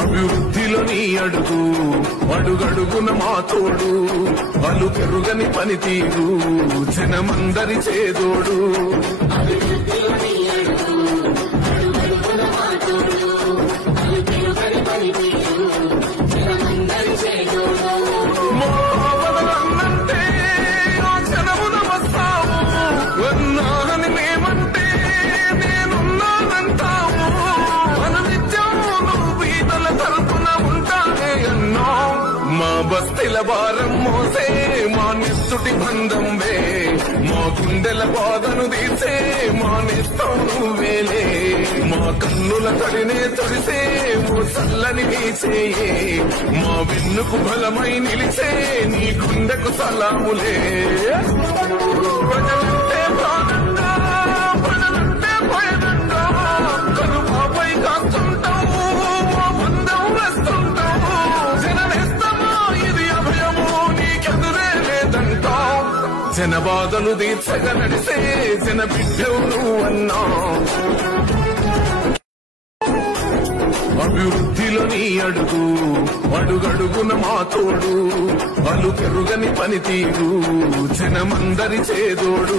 అభివృద్ధిలో నీ అడుగు అడుగడుగున మా తోడు అలు పెరుగని పనితీరు జనమందరి చేదోడు మోవదలన్నంటే ఆ జనమున వస్తావు వన్నానని మేమంటే నేనున్నానంటావు మన నిత్యం నువ్వు బీదల తరపున ఉంటానే అన్నా మా బస్తీల భారం మోసే మా నిస్సుటి బంధంవే మా గుండెల బాధను తీసే మా నిస్తాం నువ్వేలే మా కన్నుల తడినే తొడిసే ఓ చల్లని నీచేయే మా వెన్నుకు బలమై నిలిచే నీ గుండెకు సలాములే ప్రజలంటే ప్రాణంగా ప్రజలంటే భయనంగా కనుపాపై కాస్తుంటావు మా బంధం వేస్తుంటావు జననేస్తమా ఇది అభయము నీకెదురే లేదంటావు జన బాధలు తీర్చగా నడిసే జన బిడ్డవు నువ్వన్నా అభివృద్ధిలో నీ అడుగు అడుగడుగున మా తోడు అలు పెరుగని పనితీరు జనమందరి చేదోడు